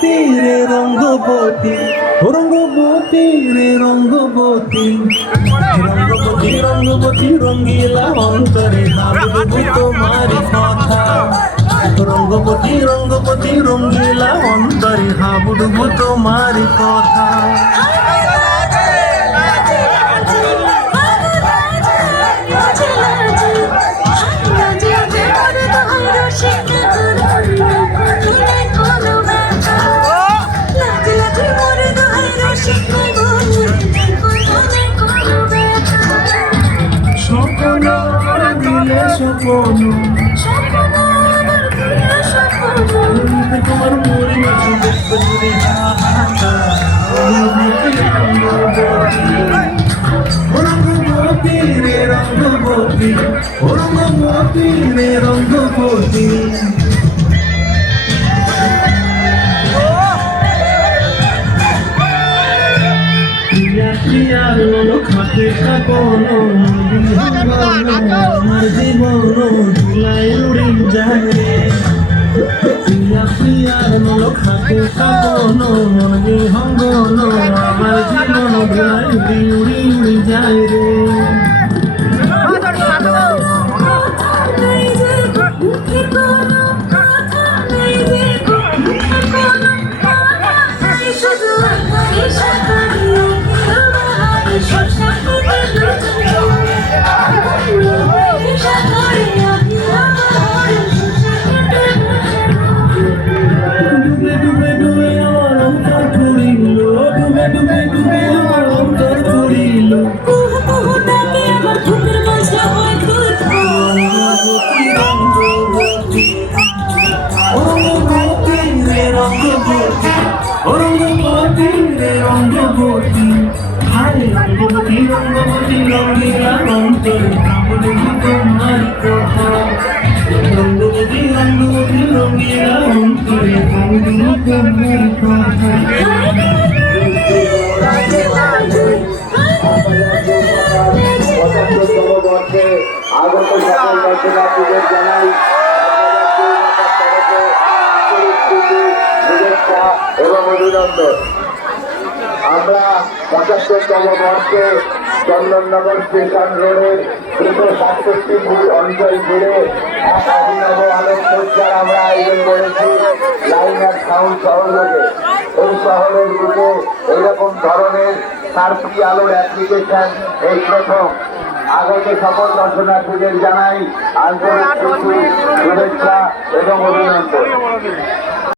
রঙ্গবতী রে রঙ্গবতী রঙ্গবতী রে রঙ্গবতী রঙ্গবতী রঙ্গবতী রঙ্গিলা অন্তরে ভাবব তোমার কথা রঙ্গবতী রঙ্গবতী রঙ্গিলা অন্তরে ভাবব তোমার কথা তোমার মরে রঙ্গবতী রে রঙ্গবতী রঙ্গবতী রে রঙ্গবতী খাতে কোনো আমার জীবন ধুলাই উড়ে যায় রে প্রিয়ার নল খাতে কোনো মনে হঙ্গন আমার জীবন ধুলাই উড়ি উড়ি উড়ি যায় রে রঙ্গবতী রে রঙ্গবতী হায় রঙ্গবতী রঙ্গবতী রঙ্গিলা অন্তরে ভাবব তোমার কথা রঙ্গবতী রঙ্গবতী রঙ্গিলা অন্তরে ভাবব তোমার কথা আগত সকল দর্শনার্থীদের জানাই শুভেচ্ছা এবং অভিনন্দন। আমরা ৭৫তম বর্ষে চন্দননগর স্টেশন রোডের ২৬৭ অঞ্চল জুড়ে এক অভিনব আলোকসজ্জার আমরা আয়োজন করেছি লাইন অ্যান্ড সাউন্ড সহযোগে। এই শহরের বুকে এইরকম ধরনের সার্কি আলোর অ্যাপ্লিকেশন এই প্রথম। আগত সকল দর্শনার্থীদের জানাই আন্তরিক শুভেচ্ছা এবং অভিনন্দন।